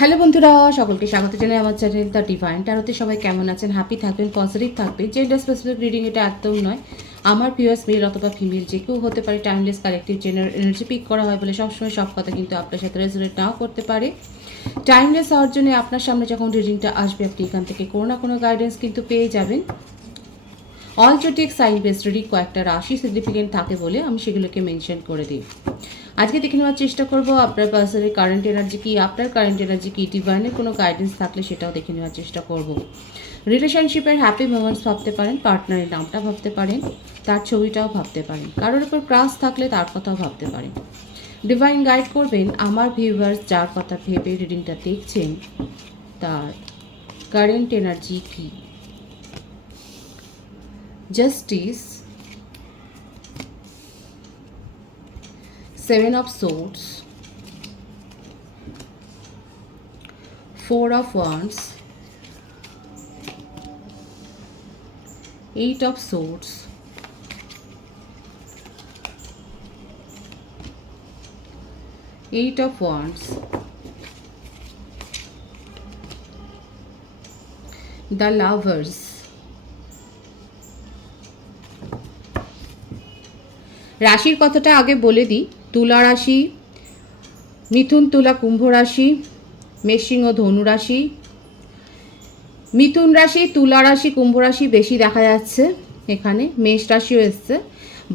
Hello বন্ধুরা, সকলকে স্বাগত জানাই আমার চ্যানেল দ্য ডিভাইন ট্যারোতে। সবাই কেমন আছেন? হ্যাপি থাকবেন, পজিটিভ থাকবেন। জেন্ডার স্পেসিফিক রিডিং এটা একদম নয়। আমার ভিউয়ার্স মেল অথবা ফিমেল যে কেউ হতে পারে। Timeless collective general energy pick করা হয় বলে সবসময় সব কথা কিন্তু আপনার সাথে রেজোনেট নাও করতে পারে। টাইমলেস হওয়ার জন্য আপনার সামনে যখন রিডিংটা আসবে আপনি এখান থেকে কোনো না কোনো গাইডেন্স কিন্তু পেয়ে যাবেন। অল জোটিক সাইন বেস রিডিং কয়েকটা রাশি সিগনিফিকেন্ট থাকে বলে আমি সেগুলোকে মেনশন করে দিই। আজকে দেখে নেওয়ার চেষ্টা করব আপনার পার্সনের কারেন্ট এনার্জি কি, আপনার কারেন্ট এনার্জি কি, ডিভাইনের কোনো গাইডেন্স থাকলে সেটাও দেখে নেওয়ার চেষ্টা করব। রিলেশনশিপের হ্যাপি মোমেন্টস ভাবতে পারেন, পার্টনারের নামটা ভাবতে পারেন, তার ছবিটাও ভাবতে পারেন, কারোর উপর ক্রাশ থাকলে তার কথাও ভাবতে পারেন। ডিভাইন গাইড করবেন আমার ভিউয়ার্স যার কথা ভেবে রিডিংটা দেখছেন তার কারেন্ট এনার্জি কি। Justice, Seven of Swords, Four of Wands, Eight of Swords, Eight of Wands, The Lovers. রাশির কথাটা আগে বলে দিই। তুলা রাশি, মিথুন, তুলা, কুম্ভ রাশি, মেষ, সিংহ, ধনু রাশি। মিথুন রাশি, তুলা রাশি, কুম্ভ রাশি বেশি দেখা যাচ্ছে এখানে। মেষ রাশিও এসছে।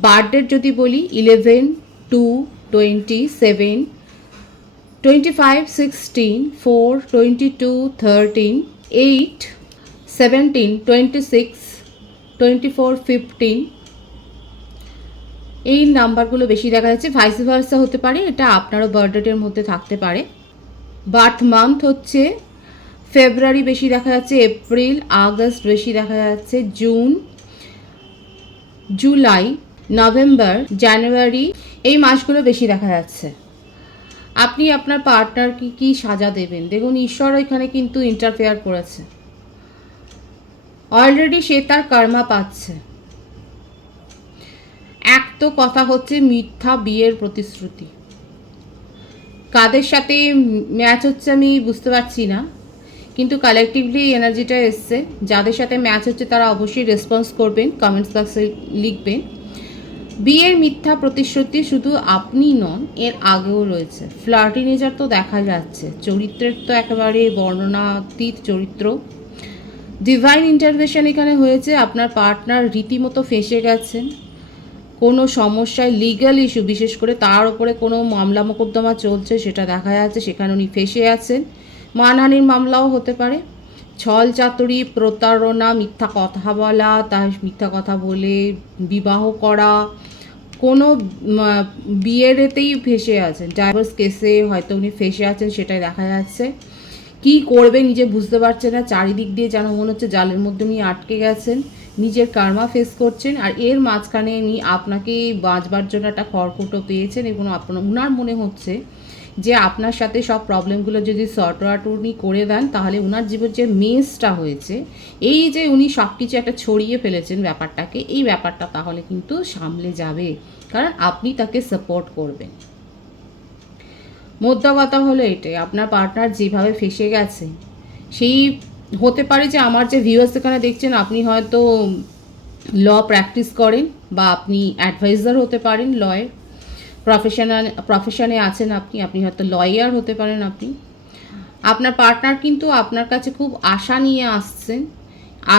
বার্থডেট যদি বলি 11, 2, 27, 25, 16, 4, 22, 13, 8, 17, 26, 24, 15 এই নাম্বারগুলো বেশি দেখা যাচ্ছে। ভাইস ভার্সা হতে পারে, এটা আপনারও বার্থডেটের মধ্যে থাকতে পারে। বার্থ মান্থ হচ্ছে ফেব্রুয়ারি বেশি দেখা যাচ্ছে, এপ্রিল, আগস্ট বেশি দেখা যাচ্ছে, জুন, জুলাই, নভেম্বর, জানুয়ারি এই মাসগুলো বেশি দেখা যাচ্ছে। আপনি আপনার পার্টনারকে কি সাজা দেবেন? দেখুন, ঈশ্বর এখানে কিন্তু ইন্টারফেয়ার করেছে। অলরেডি সে তার কর্মা পাচ্ছে। এক তো কথা হচ্ছে মিথ্যা বিয়ের প্রতিশ্রুতি। কাদের সাথে ম্যাচ হচ্ছে আমি বুঝতে পারছি না, কিন্তু কালেকটিভলি এনার্জিটা এসছে। যাদের সাথে ম্যাচ হচ্ছে তারা অবশ্যই রেসপন্স করবেন, কমেন্টস বক্সে লিখবেন। বিয়ের মিথ্যা প্রতিশ্রুতি শুধু আপনি নন, এর আগেও রয়েছে। ফ্লার্টি নেচার তো দেখা যাচ্ছে, চরিত্রের তো একেবারে বর্ণনাতীত চরিত্র। ডিভাইন ইন্টারভেনশন এখানে হয়েছে। আপনার পার্টনার রীতিমতো ফেঁসে গেছেন কোনো সমস্যায়, লিগ্যাল ইস্যু বিশেষ করে তার উপরে কোনো মামলা মোকদ্দমা চলছে সেটা দেখা যাচ্ছে, সেখানে উনি ফেঁসে আছেন। মানহানির মামলাও হতে পারে। ছল চাতুরি, প্রতারণা, মিথ্যা কথা বলা, তার মিথ্যা কথা বলে বিবাহ করা, কোনো বিয়ের এতেই ফেঁসে আছেন। ডাইভোর্স কেসে হয়তো উনি ফেঁসে আছেন, সেটাই দেখা যাচ্ছে। কি করবে নিজে বুঝতে পারছে না, চারিদিক দিয়ে যেন মনে হচ্ছে জালের মধ্যে উনি আটকে গেছেন, নিজের কার্মা ফেস করছেন। আর এর মাঝখানে উনি আপনাকে বাঁচবার জন্য একটা খড়কুটো পেয়েছেন এবং উনার মনে হচ্ছে যে আপনার সাথে সব প্রবলেমগুলো যদি সর্ট আউট উনি করে দেন তাহলে উনার জীবন যে মেসটা হয়েছে, এই যে উনি সব কিছু একটা ছড়িয়ে ফেলেছেন ব্যাপারটাকে, এই ব্যাপারটা তাহলে কিন্তু সামলে যাবে, কারণ আপনি তাকে সাপোর্ট করবেন। মোদ্দা কথা হলো এটাই, আপনার পার্টনার যেভাবে ফেসে গেছে সেই হতে পারে যে আমার যে ভিউয়ার্স এখানে দেখছেন আপনি হয়তো ল প্র্যাকটিস করেন বা আপনি অ্যাডভাইজার হতে পারেন, লয়ের প্রফেশনে আছেন আপনি, আপনি হয়তো লয়ার হতে পারেন। আপনি আপনার পার্টনার কিন্তু আপনার কাছে খুব আশা নিয়ে আসছেন।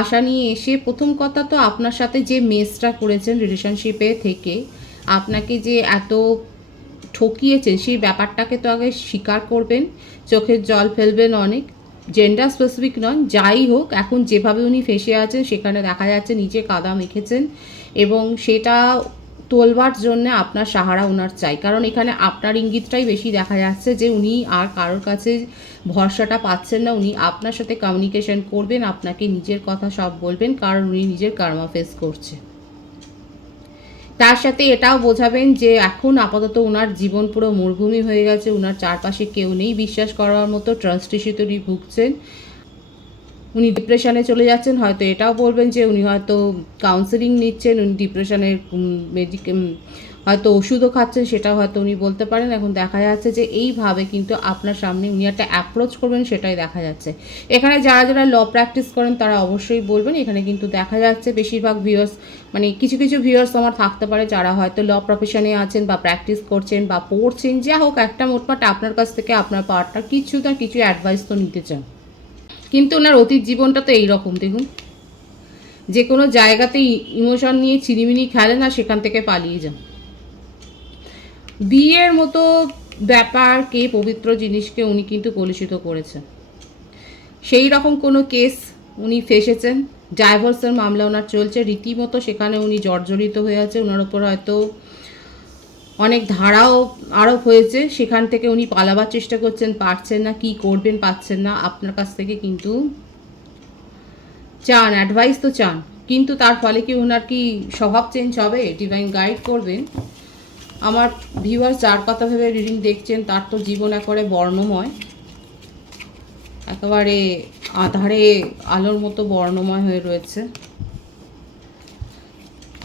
আশা নিয়ে এসে প্রথম কথা তো আপনার সাথে যে মেসটা করেছেন রিলেশনশিপে থেকে, আপনাকে যে এত ঠকিয়েছেন সেই ব্যাপারটাকে তো আগে স্বীকার করবেন, চোখের জল ফেলবেন অনেক। জেন্ডার স্পেসিফিক নয়, যাই হোক, এখন যেভাবে উনি ফেসে আছেন সেখানে দেখা যাচ্ছে নিচে কাদা মেখেছেন এবং সেটা তোলবার জন্য আপনার সাহারা ওনার চাই। কারণ এখানে আপনার ইঙ্গিতটাই বেশি দেখা যাচ্ছে যে উনি আর কারোর কাছে ভরসাটা পাচ্ছেন না। উনি আপনার সাথে কমিউনিকেশন করবেন, আপনাকে নিজের কথা সব বলবেন, কারণ উনি নিজের কর্মা ফেস করছে। তার সাথে এটাও বোঝাবেন যে এখন আপাতত ওনার জীবন পুরো মরুভূমি হয়ে গেছে, ওনার চারপাশে কেউ নেই বিশ্বাস করার মতো, ট্রাস্ট ইস্যুতে উনি ভুগছেন, উনি ডিপ্রেশনে চলে যাচ্ছেন। হয়তো এটাও বলবেন যে উনি হয়তো কাউন্সেলিং নিচ্ছেন, উনি ডিপ্রেশনের হয়তো ওষুধও খাচ্ছেন, সেটাও হয়তো উনি বলতে পারেন। এখন দেখা যাচ্ছে যে এইভাবে কিন্তু আপনার সামনে উনি একটা অ্যাপ্রোচ করবেন, সেটাই দেখা যাচ্ছে। এখানে যারা যারা ল প্র্যাকটিস করেন তারা অবশ্যই বলবেন। এখানে কিন্তু দেখা যাচ্ছে বেশিরভাগ ভিউয়ার্স, মানে কিছু কিছু ভিউয়ার্স আমার থাকতে পারে যারা হয়তো ল প্রফেশনে আছেন বা প্র্যাকটিস করছেন বা পড়ছেন, যা হোক একটা মোটমাট আপনার কাছ থেকে আপনার পার্টনার কিছু না কিছু অ্যাডভাইস তো নিতে চান। কিন্তু ওনার অতীত জীবনটা তো এইরকম, দেখুন, যে কোনো জায়গাতে ইমোশন নিয়ে চিনিমিনি খেলেন আর সেখান থেকে পালিয়ে যান। বিয়ের মতো ব্যাপারকে, পবিত্র জিনিসকে উনি কিন্তু কলুষিত করেছেন। সেই রকম কোনো কেস উনি ফেসেছেন, ডাইভোর্সের মামলা ওনার চলছে রীতিমতো, সেখানে উনি জর্জরিত হয়ে আছে। ওনার ওপর হয়তো অনেক ধারাও আরোপ হয়েছে, সেখান থেকে উনি পালাবার চেষ্টা করছেন, পারছেন না, কি করবেন পাচ্ছেন না। আপনার কাছ থেকে কিন্তু চান, অ্যাডভাইস তো চান, কিন্তু তার ফলে কি ওনার কি স্বভাব চেঞ্জ হবে? ডিভাইন গাইড করবেন। আমার ভিউয়ার্স যার কথা ভেবে রিডিং দেখছেন তার তো জীবন একেবারে বর্ণময়, একেবারে আধারে আলোর মতো বর্ণময় হয়ে রয়েছে।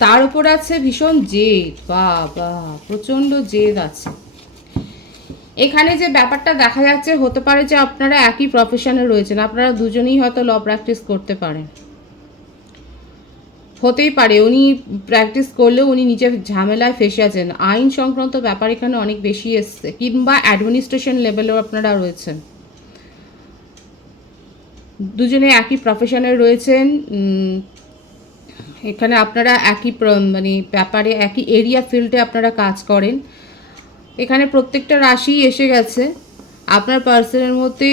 তার উপর আছে ভীষণ জেদ, বা প্রচণ্ড জেদ আছে। এখানে যে ব্যাপারটা দেখা যাচ্ছে, হতে পারে যে আপনারা একই প্রফেশনে রয়েছেন, আপনারা দুজনেই হয়তো ল প্র্যাকটিস করতে পারেন, হতেই পারে উনি প্র্যাকটিস করলেও উনি নিজের ঝামেলায় ফেসে আছেন। আইন সংক্রান্ত ব্যাপার এখানে অনেক বেশি এসছে, কিংবা অ্যাডমিনিস্ট্রেশন লেভেলেও আপনারা রয়েছেন, দুজনে একই প্রফেশনে রয়েছেন। এখানে আপনারা একই মানে ব্যাপারে, একই এরিয়া ফিল্ডে আপনারা কাজ করেন। এখানে প্রত্যেকটা রাশি এসে গেছে। আপনার পার্সনের মধ্যে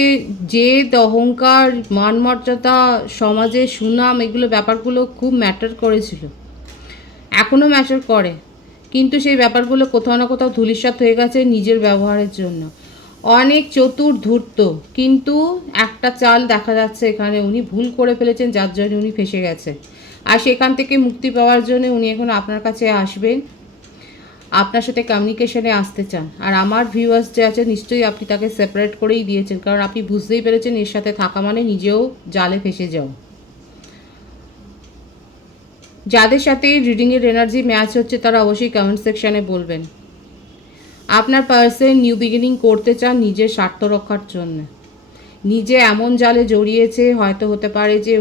জেদ, অহংকার, মান মর্যাদা, সমাজে সুনাম, এগুলো ব্যাপারগুলো খুব ম্যাটার করেছিল, এখনও ম্যাটার করে, কিন্তু সেই ব্যাপারগুলো কোথাও না কোথাও ধূলিসাৎ হয়ে গেছে নিজের ব্যবহারের জন্য। অনেক চতুর ধূর্ত, কিন্তু একটা চাল দেখা যাচ্ছে এখানে উনি ভুল করে ফেলেছেন, যার জন্য উনি ফেসে গেছে। আর সেখান থেকে মুক্তি পাওয়ার জন্য উনি এখন আপনার কাছে আসবেন, আপনার সাথে কমিউনিকেশনে আসতে চান। আর আমার ভিউয়ার্স যে আছে, নিশ্চয়ই আপনি তাকে সেপারেট করেই দিয়েছেন, কারণ আপনি বুঝতেই পেরেছেন এর সাথে থাকা মানে নিজেও জালে ফেসে যাও। যাদের সাথে রিডিংয়ের এনার্জি ম্যাচ হচ্ছে তারা অবশ্যই কমেন্ট সেকশানে বলবেন। আপনার পার্সন নিউ বিগিনিং করতে চান নিজের স্বার্থ রক্ষার জন্য, নিজে এমন জালে জড়িয়েছে, হয়তো হতে পারে যে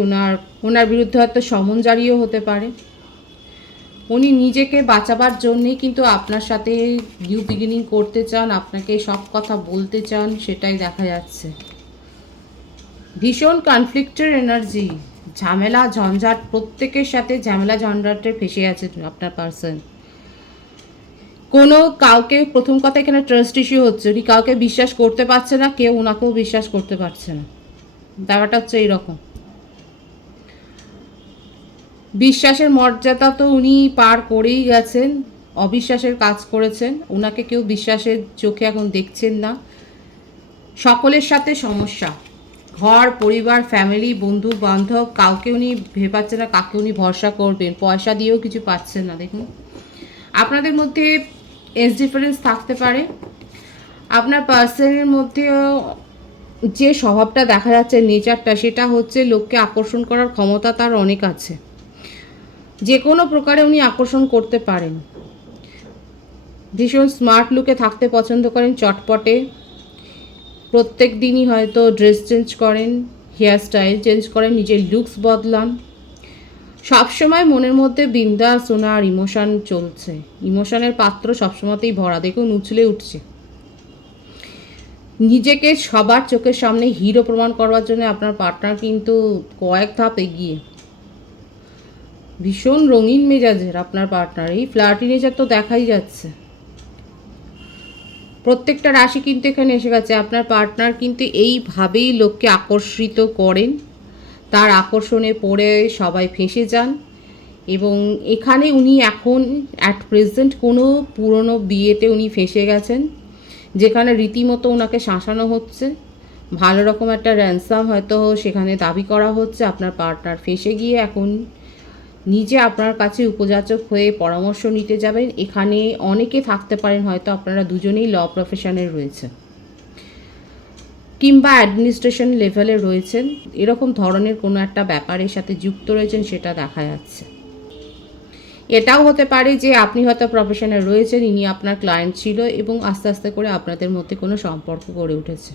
ওনার বিরুদ্ধে হয়তো সমন জারিও হতে পারে। উনি নিজেকে বাঁচাবার জন্যেই কিন্তু আপনার সাথে নিউ বিগিনিং করতে চান, আপনাকে সব কথা বলতে চান, সেটাই দেখা যাচ্ছে। ভীষণ কনফ্লিক্টের এনার্জি, ঝামেলা ঝঞ্ঝাট, প্রত্যেকের সাথে ঝামেলা ঝঞ্ঝাটে ফেসে আছে আপনার পার্সন। কোনো কাউকে, প্রথম কথা এখানে ট্রাস্ট ইস্যু হচ্ছে, উনি কাউকে বিশ্বাস করতে পারছে না, কেউ ওনাকেও বিশ্বাস করতে পারছে না। ব্যাপারটা হচ্ছে এইরকম। বিশ্বাসের মর্যাদা তো উনি পার করেই গেছেন, অবিশ্বাসের কাজ করেছেন, ওনাকে কেউ বিশ্বাসের চোখে এখন দেখছেন না। সকলের সাথে সমস্যা, ঘর পরিবার, ফ্যামিলি, বন্ধু বান্ধব, কাউকে উনি ভেবে পাচ্ছেন না কাকে উনি ভরসা করবেন, পয়সা দিয়েও কিছু পাচ্ছেন না। দেখুন, আপনাদের মধ্যে এজ ডিফারেন্স থাকতে পারে। আপনার পার্সনের মধ্যে যে স্বভাবটা দেখা যাচ্ছে, নেচারটা, সেটা হচ্ছে লোককে আকর্ষণ করার ক্ষমতা তার অনেক আছে, যে কোনো প্রকারে উনি আকর্ষণ করতে পারেন। ভীষণ স্মার্ট লুকে থাকতে পছন্দ করেন, চটপটে, প্রত্যেক দিনই হয়তো ড্রেস চেঞ্জ করেন, হেয়ার স্টাইল চেঞ্জ করেন, নিজের লুকস বদলান। সবসময় মনের মধ্যে বিন্দাস ওনার ইমোশন চলছে, ইমোশনের পাত্র সবসময়তেই ভরা, দেখুন উছলে উঠছে। নিজেকে সবার চোখের সামনে হিরো প্রমাণ করবার জন্য আপনার পার্টনার কিন্তু কয়েক ধাপ এগিয়ে। ভীষণ রঙিন মেজাজের আপনার পার্টনার, এই ফ্লার্টি নেচার তো দেখাই যাচ্ছে। প্রত্যেকটা রাশি কিন্তু এখানে এসে গেছে। আপনার পার্টনার কিন্তু এইভাবেই লোককে আকর্ষিত করেন, তার আকর্ষণে পড়ে সবাই ফেঁসে যান। এবং এখানে উনি এখন অ্যাট প্রেজেন্ট কোনো পুরনো বিয়েতে উনি ফেঁসে গেছেন, যেখানে রীতিমতো ওনাকে শাসানো হচ্ছে, ভালো রকম একটা র্যানসাম হয়তো সেখানে দাবি করা হচ্ছে। আপনার পার্টনার ফেঁসে গিয়ে এখন নিজে আপনার কাছে উপযাচক হয়ে পরামর্শ নিতে যাবেন। এখানে অনেকে থাকতে পারেন, হয়তো আপনারা দুজনেই ল প্রফেশনে রয়েছেন কিংবা অ্যাডমিনিস্ট্রেশন লেভেলে রয়েছেন, এরকম ধরনের কোনো একটা ব্যাপারের সাথে যুক্ত রয়েছেন, সেটা দেখা যাচ্ছে। এটাও হতে পারে যে আপনি হয়তো প্রফেশনে রয়েছেন, ইনি আপনার ক্লায়েন্ট ছিল এবং আস্তে আস্তে করে আপনাদের মধ্যে কোনো সম্পর্ক গড়ে উঠেছে।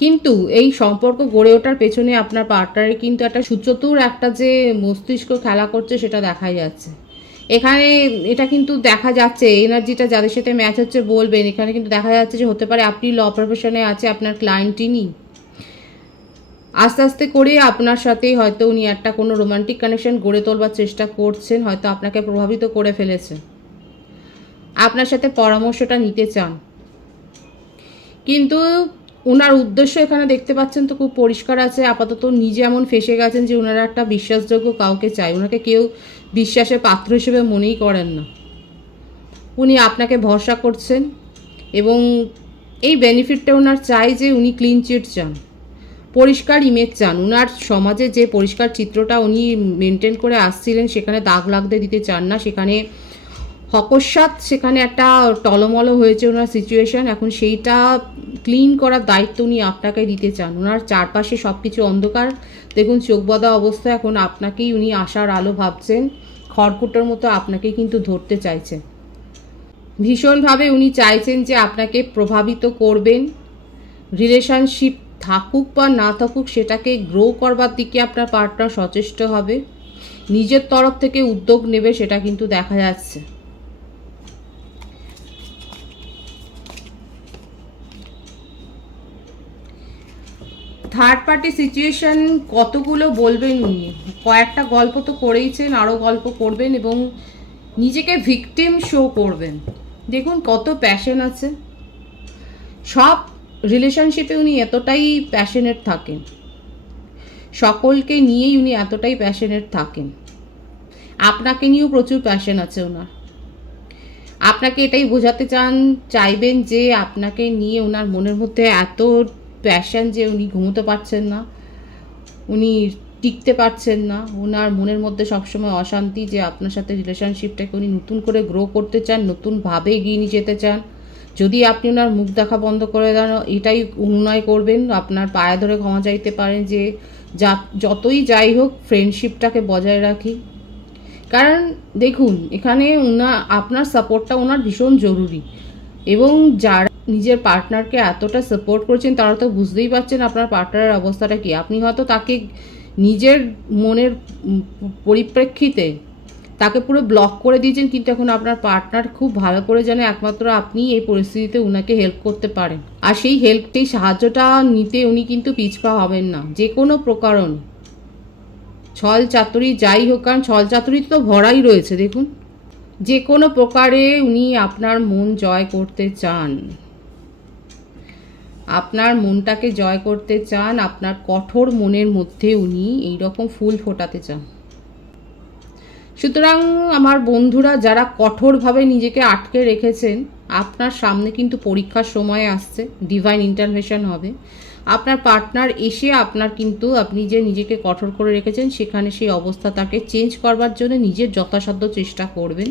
কিন্তু এই সম্পর্ক গড়ে ওঠার পেছনে আপনার পার্টনারের কিন্তু একটা সুচতুর একটা যে মস্তিষ্ক খেলা করছে সেটা দেখাই যাচ্ছে। এখানে এটা কিন্তু দেখা যাচ্ছে এনার্জিটা যাদের সাথে ম্যাচ হচ্ছে বলবেন, এখানে কিন্তু দেখা যাচ্ছে যে হতে পারে আপনি ল প্রফেশনে আছে, আপনার ক্লায়েন্টই নেই। আস্তে আস্তে করে আপনার সাথে হয়তো উনি একটা কোনো রোমান্টিক কানেকশন গড়ে তোলবার চেষ্টা করছেন, হয়তো আপনাকে প্রভাবিত করে ফেলেছে, আপনার সাথে পরামর্শটা নিতে চান। কিন্তু ওনার উদ্দেশ্য এখানে দেখতে পাচ্ছেন তো খুব পরিষ্কার আছে। আপাতত নিজে এমন ফেঁসে গেছেন যে ওনারা একটা বিশ্বাসযোগ্য কাউকে চায়, ওনাকে কেউ বিশ্বাসের পাত্র হিসেবে মনেই করেন না। উনি আপনাকে ভরসা করছেন এবং এই বেনিফিটটা ওনার চাই যে উনি ক্লিন চিট চান, পরিষ্কার ইমেজ চান। ওনার সমাজে যে পরিষ্কার চিত্রটা উনি মেনটেন করে আসছিলেন সেখানে দাগ লাগতে দিতে চান না। সেখানে হকস্মাত সেখানে একটা টলমলো হয়েছে ওনার সিচুয়েশান, এখন সেইটা ক্লিন করার দায়িত্ব উনি আপনাকে দিতে চান। ওনার চারপাশে সব কিছু অন্ধকার, দেখুন চোখ বাঁধা অবস্থা, এখন আপনাকেই উনি আশার আলো ভাবছেন, খড়কুটোর মতো আপনাকেই কিন্তু ধরতে চাইছেন। ভীষণভাবে উনি চাইছেন যে আপনাকে প্রভাবিত করবেন। রিলেশনশিপ থাকুক বা না থাকুক সেটাকে গ্রো করবার দিকে আপনার পার্টনার সচেষ্ট হবে, নিজের তরফ থেকে উদ্যোগ নেবে, সেটা কিন্তু দেখা যাচ্ছে। থার্ড পার্টি সিচুয়েশন কতগুলো বলবেন উনি, কয়েকটা গল্প তো করেইছেন, আরও গল্প করবেন এবং নিজেকে ভিকটিম শো করবেন। দেখুন কত প্যাশন আছে, সব রিলেশনশিপে উনি এতটাই প্যাশনেট থাকেন, সকলকে নিয়েই উনি এতটাই প্যাশনেট থাকেন। আপনাকে নিয়েও প্রচুর প্যাশন আছে ওনার, আপনাকে এটাই বোঝাতে চাইবেন যে আপনাকে নিয়ে ওনার মনের মধ্যে এত প্যাশন যে উনি ঘুমোতে পারছেন না, উনি টিকতে পারছেন না, ওনার মনের মধ্যে সবসময় অশান্তি যে আপনার সাথে রিলেশনশিপটাকে উনি নতুন করে গ্রো করতে চান, নতুনভাবে এগিয়ে নিয়ে যেতে চান। যদি আপনি ওনার মুখ দেখা বন্ধ করে দেন, এটাই অনুনয় করবেন, আপনার পায়ে ধরে ক্ষমা চাইতে পারেন যে যতই যাই হোক ফ্রেন্ডশিপটাকে বজায় রাখি। কারণ দেখুন এখানে আপনার সাপোর্টটা ওনার ভীষণ জরুরি এবং যারা নিজের পার্টনারকে এতটা সাপোর্ট করছেন তারা তো বুঝতেই পারছেন আপনার পার্টনারের অবস্থাটা কী। আপনি হয়তো তাকে নিজের মনের পরিপ্রেক্ষিতে তাকে পুরো ব্লক করে দিয়েছেন, কিন্তু এখন আপনার পার্টনার খুব ভালো করে জানে একমাত্র আপনি এই পরিস্থিতিতে ওনাকে হেল্প করতে পারেন, আর সেই হেল্পটাই সাহায্যটা নিতে উনি কিন্তু পিছপা হবেন না যে কোনো প্রকারণ। ছল চাতুরি যাই হোক, কারণ ছল চাতুরি তো ভরাই রয়েছে, দেখুন যে কোনো প্রকারে উনি আপনার মন জয় করতে চান, আপনার মনটাকে জয় করতে চান, আপনার কঠোর মনের মধ্যে উনি এইরকম ফুল ফোটাতে চান। সুতরাং আমার বন্ধুরা যারা কঠোরভাবে নিজেকে আটকে রেখেছেন, আপনার সামনে কিন্তু পরীক্ষার সময় আসছে, ডিভাইন ইন্টারভেনশন হবে। আপনার পার্টনার এসে আপনার কিন্তু আপনি যে নিজেকে কঠোর করে রেখেছেন সেখানে সেই অবস্থা তাকে চেঞ্জ করবার জন্য নিজের যথাসাধ্য চেষ্টা করবেন,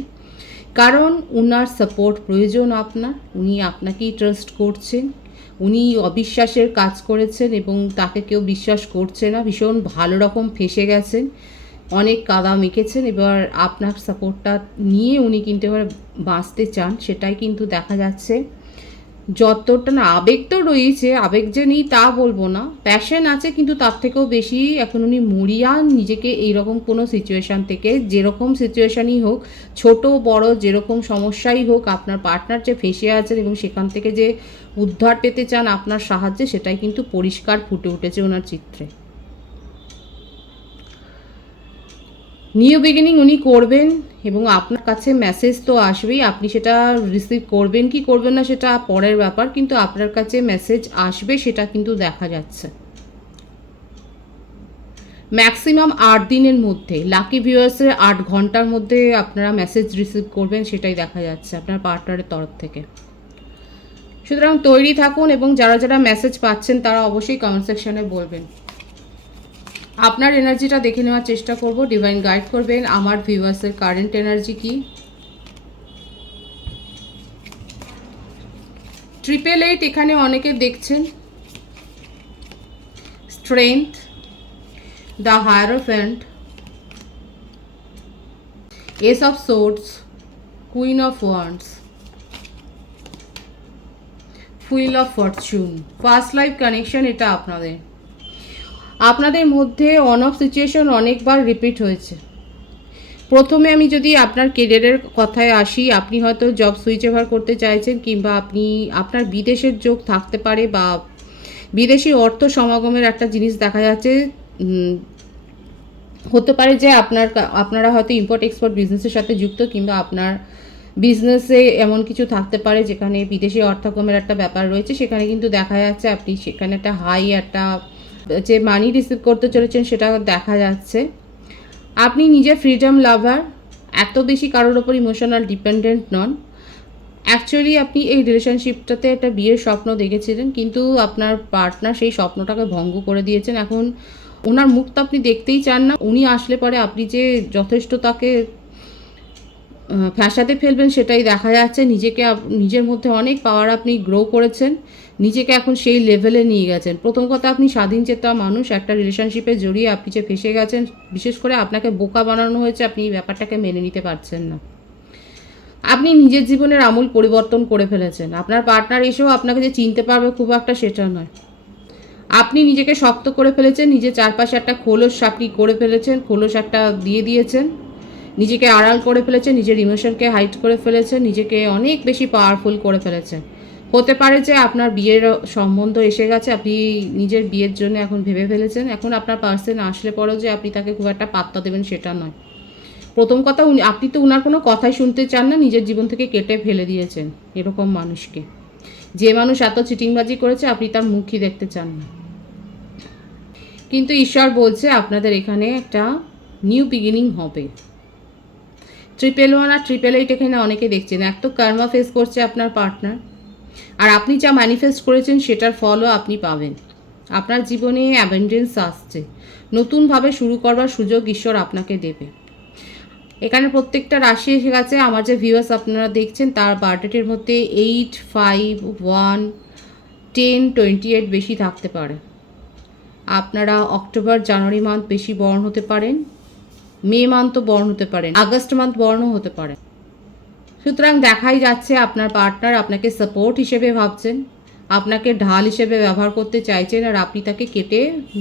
কারণ উনার সাপোর্ট প্রয়োজন আপনার। উনি আপনাকেই ট্রাস্ট করছেন, উনি অবিশ্বাসের কাজ করেছেন এবং তাকে কেউ বিশ্বাস করছে না, ভীষণ ভালো রকম ফেঁসে গেছেন, অনেক কাদা মেখেছেন। এবার আপনার সাপোর্টটা নিয়ে উনি কিন্তু এবার বাঁচতে চান, সেটাই কিন্তু দেখা যাচ্ছে। যতটা না আবেগ তো রয়েছে, আবেগ যে নেই তা বলবো না, প্যাশন আছে, কিন্তু তার থেকেও বেশি এখন উনি মরিয়ান নিজেকে এইরকম কোনো সিচুয়েশান থেকে, যেরকম সিচুয়েশানই হোক, ছোট বড় যেরকম সমস্যাই হোক, আপনার পার্টনার যে ফেঁসে আছেন এবং সেখান থেকে যে উদ্ধার পেতে চান আপনার সাহায্যে, সেটাই কিন্তু পরিষ্কার ফুটে উঠেছে ওনার চিত্রে। নিউ বিগিনিং উনি করবেন এবং আপনার কাছে মেসেজ তো আসবেই, আপনি সেটা রিসিভ করবেন কি করবেন না সেটা পরের ব্যাপার, কিন্তু আপনার কাছে মেসেজ আসবে সেটা কিন্তু দেখা যাচ্ছে। ম্যাক্সিমাম 8 দিনের মধ্যে, লাকি ভিউয়ার্সের 8 ঘন্টার মধ্যে আপনারা মেসেজ রিসিভ করবেন, সেটাই দেখা যাচ্ছে আপনার পার্টনারের তরফ থেকে। সুতরাং তৈরি থাকুন এবং যারা যারা মেসেজ পাচ্ছেন তারা অবশ্যই কমেন্ট সেকশনে বলবেন। আপনার এনার্জিটা দেখে নেওয়ার চেষ্টা করব, ডিভাইন গাইড করবেন আমার ভিউয়ার্সের কারেন্ট এনার্জি কি। 888 এখানে অনেকে দেখছেন, strength, the hierophant, ace of swords, queen of wands, wheel of fortune. First life connection এটা আপনাদের মধ্যে অন অফ সিচুয়েশন অনেকবার রিপিট হয়েছে। প্রথমে আমি যদি আপনার কেরিয়ারের কথায় আসি, আপনি হয়তো জব সুইচ ওভার করতে চাইছেন, কিংবা আপনার বিদেশের যোগ থাকতে পারে, বা বিদেশি অর্থ সমাগমের একটা জিনিস দেখা যাচ্ছে। হতে পারে যে আপনারা হয়তো ইম্পোর্ট এক্সপোর্ট বিজনেসের সাথে যুক্ত, কিংবা আপনার বিজনেসে এমন কিছু থাকতে পারে যেখানে বিদেশি অর্থাগমের একটা ব্যাপার রয়েছে। সেখানে কিন্তু দেখা যাচ্ছে আপনি সেখানে একটা যে মানি রিসিভ করতে চলেছেন সেটা দেখা যাচ্ছে। আপনি নিজে ফ্রিডম লাভার, এত বেশি কারোর ওপর ইমোশনাল ডিপেন্ডেন্ট নন। অ্যাকচুয়ালি আপনি এই রিলেশনশিপটাতে একটা বিয়ের স্বপ্ন দেখেছিলেন, কিন্তু আপনার পার্টনার সেই স্বপ্নটাকে ভঙ্গ করে দিয়েছেন। এখন ওনার মুখটা আপনি দেখতেই চান না। উনি আসলে পরে আপনি যে যথেষ্ট তাকে ফ্যাসাতে ফেলবেন সেটাই দেখা যাচ্ছে। নিজের মধ্যে অনেক পাওয়ার আপনি গ্রো করেছেন, নিজেকে এখন সেই লেভেলে নিয়ে গেছেন। প্রথম কথা, আপনি স্বাধীনচেতা মানুষ। একটা রিলেশনশিপে জড়িয়ে আপনি যে ফেসে গেছেন, বিশেষ করে আপনাকে বোকা বানানো হয়েছে, আপনি এই ব্যাপারটাকে মেনে নিতে পারছেন না। আপনি নিজের জীবনের আমূল পরিবর্তন করে ফেলেছেন। আপনার পার্টনার এসেও আপনাকে যে চিনতে পারবে খুব একটা সেটা নয়। আপনি নিজেকে শক্ত করে ফেলেছেন, নিজের চারপাশে একটা খোলস আপনি করে ফেলেছেন, খোলস একটা দিয়ে দিয়েছেন, নিজেকে আড়াল করে ফেলেছেন, নিজের ইমোশনকে হাইড করে ফেলেছেন, নিজেকে অনেক বেশি পাওয়ারফুল করে ফেলেছেন। হতে পারে যে আপনার বিয়ের সম্বন্ধ এসে গেছে, আপনি নিজের বিয়ের জন্য এখন ভেবে ফেলেছেন। এখন আপনার পার্সন আসলে পরেও যে আপনি তাকে খুব একটা পাত্তা দেবেন সেটা নয়। প্রথম কথা, আপনি তো ওনার কোনো কথাই শুনতে চান না, নিজের জীবন থেকে কেটে ফেলে দিয়েছেন এরকম মানুষকে। যে মানুষ এত চিটিংবাজি করেছে আপনি তার মুখই দেখতে চান না। কিন্তু ঈশ্বর বলছে আপনাদের এখানে একটা নিউ বিগিনিং হবে। 111 আর 888 এখানে অনেকে দেখছেন। এক তো কর্মা ফেস করছে আপনার পার্টনার, আর আপনি যা ম্যানিফেস্ট করেছেন সেটার ফলও আপনি পাবেন। আপনার জীবনে অ্যাবেন্ডেন্স আসছে, নতুনভাবে শুরু করবার সুযোগ ঈশ্বর আপনাকে দেবে। এখানে প্রত্যেকটা রাশি এসে গেছে। আমার যে ভিউয়ার্স আপনারা দেখছেন তার বার্থডেটের মধ্যে 8, 5, 1, 10, 28 বেশি থাকতে পারে। আপনারা অক্টোবর জানুয়ারি মান্থ বেশি বর্ণ হতে পারেন, মে মান্থও বর্ণ হতে পারেন, আগস্ট মান্থ বর্ণ হতে পারে। সুতরাং দেখাই যাচ্ছে আপনার পার্টনার আপনাকে সাপোর্ট হিসেবে ভাবছেন, আপনাকে ঢাল হিসেবে ব্যবহার করতে চাইছেন, আর আপনি তাকে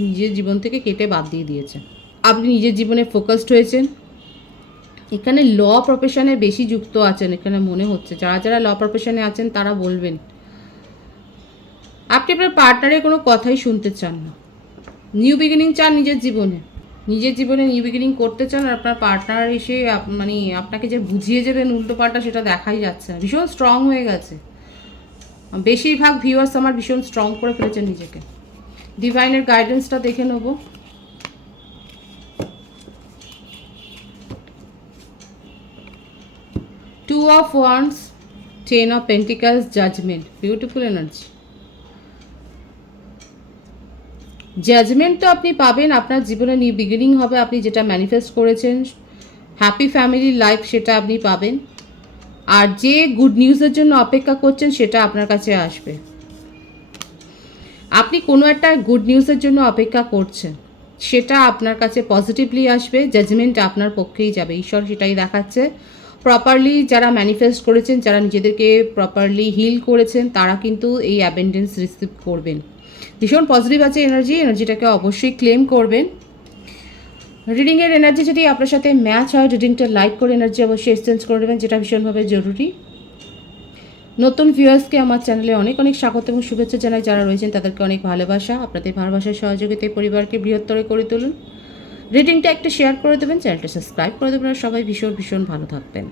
নিজের জীবন থেকে কেটে বাদ দিয়ে দিয়েছেন। আপনি নিজের জীবনে ফোকাসড হয়েছেন। এখানে ল প্রফেশনে বেশি যুক্ত আছেন এখানে মনে হচ্ছে। যারা ল প্রফেশনে আছেন তারা বলবেন আপনি আপনার পার্টনারের কোনো কথাই শুনতে চান না। নিউ বিগিনিং চান নিজের জীবনে নিউ বিগিনিং করতে চান, আর আপনার পার্টনার এসে আপনাকে যে বুঝিয়ে যাবেন উল্টোপাল্টা সেটা দেখাই যাচ্ছে না। ভীষণ স্ট্রং হয়ে গেছে বেশিরভাগ ভিউয়ার্স আমার, ভীষণ স্ট্রং করে ফেলেছেন নিজেকে। ডিভাইনের গাইডেন্সটা দেখে নেব। Two of wands, 10 of pentacles, judgement. Beautiful energy. Judgement তো আপনি পাবেন, আপনার জীবনে নিউ বিগিনিং হবে। আপনি যেটা ম্যানিফেস্ট করেছেন, হ্যাপি ফ্যামিলি লাইফ, সেটা আপনি পাবেন। আর যে গুড নিউজের জন্য অপেক্ষা করছেন সেটা আপনার কাছে আসবে। আপনি কোনো একটা গুড নিউজের জন্য অপেক্ষা করছেন, সেটা আপনার কাছে পজিটিভলি আসবে। জাজমেন্ট আপনার পক্ষেই যাবে, ঈশ্বর সেটাই দেখাচ্ছে। প্রপারলি যারা ম্যানিফেস্ট করেছেন, যারা নিজেদেরকে প্রপারলি হিল করেছেন, তারা কিন্তু এই অ্যাবেন্ডেন্স রিসিভ করবেন। ভীষণ পজিটিভ আছে এনার্জিটাকে অবশ্যই ক্লেম করবেন। রিডিংয়ের এনার্জি যদি আপনার সাথে ম্যাচ হয়, রিডিংটা লাইক করে এনার্জি অবশ্যই এক্সচেঞ্জ করে দেবেন, যেটা ভীষণভাবে জরুরি। নতুন ভিউয়ার্সকে আমার চ্যানেলে অনেক অনেক স্বাগত এবং শুভেচ্ছা জানাই। যারা রয়েছেন তাদেরকে অনেক ভালোবাসা। আপনাদের ভালোবাসার সহযোগিতায় পরিবারকে বৃহত্তর করে তুলুন। রিডিংটা একটা শেয়ার করে দেবেন, চ্যানেলটা সাবস্ক্রাইব করে দেবেন, আর সবাই ভীষণ ভীষণ ভালো থাকবেন।